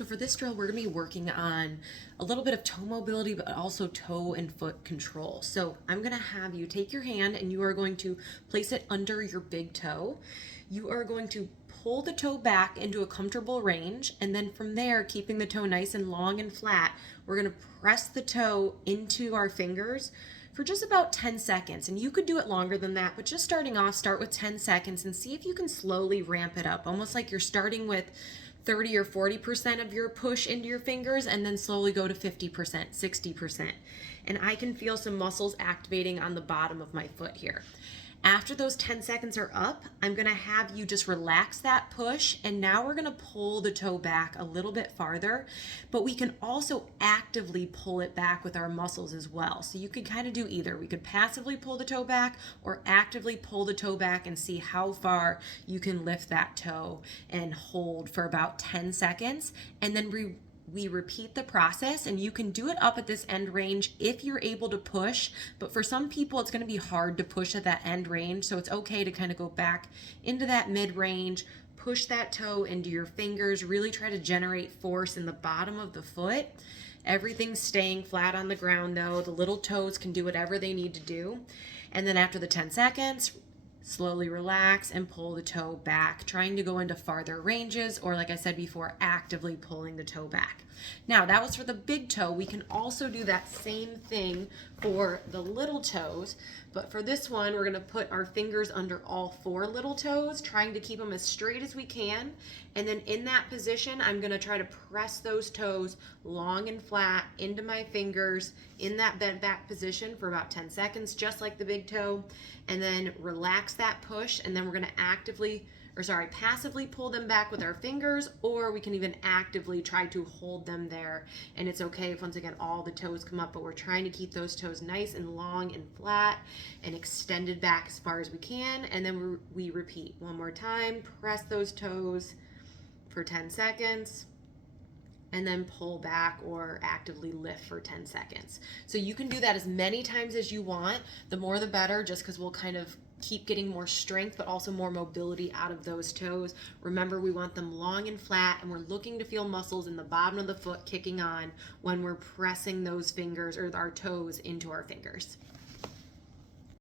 So for this drill, we're gonna be working on a little bit of toe mobility, but also toe and foot control. So I'm gonna have you take your hand and you are going to place it under your big toe. You are going to pull the toe back into a comfortable range, and then from there, keeping the toe nice and long and flat, we're gonna press the toe into our fingers for just about 10 seconds. And you could do it longer than that, but just starting off, start with 10 seconds and see if you can slowly ramp it up, almost like you're starting with 30 or 40% of your push into your fingers and then slowly go to 50%, 60%. And I can feel some muscles activating on the bottom of my foot here. After those 10 seconds are up, I'm gonna have you just relax that push, and now we're gonna pull the toe back a little bit farther, but we can also actively pull it back with our muscles as well. So you could kind of do either. We could passively pull the toe back or actively pull the toe back and see how far you can lift that toe and hold for about 10 seconds, and then we repeat the process. And you can do it up at this end range if you're able to push, but for some people it's going to be hard to push at that end range, so it's okay to kind of go back into that mid range, push that toe into your fingers, really try to generate force in the bottom of the foot. Everything's staying flat on the ground though. The little toes can do whatever they need to do. And then after the 10 seconds, slowly relax and pull the toe back, trying to go into farther ranges, or like I said before, actively pulling the toe back. Now, that was for the big toe. We can also do that same thing for the little toes, but for this one, we're gonna put our fingers under all 4 little toes, trying to keep them as straight as we can. And then in that position, I'm gonna try to press those toes long and flat into my fingers in that bent back position for about 10 seconds, just like the big toe, and then relax that push. And then we're gonna passively pull them back with our fingers, or we can even actively try to hold them there. And it's okay if once again all the toes come up, but we're trying to keep those toes nice and long and flat and extended back as far as we can. And then we repeat one more time, press those toes for 10 seconds, and then pull back or actively lift for 10 seconds. So you can do that as many times as you want. The more the better, just because we'll kind of keep getting more strength, but also more mobility out of those toes. Remember, we want them long and flat, and we're looking to feel muscles in the bottom of the foot kicking on when we're pressing those fingers or our toes into our fingers.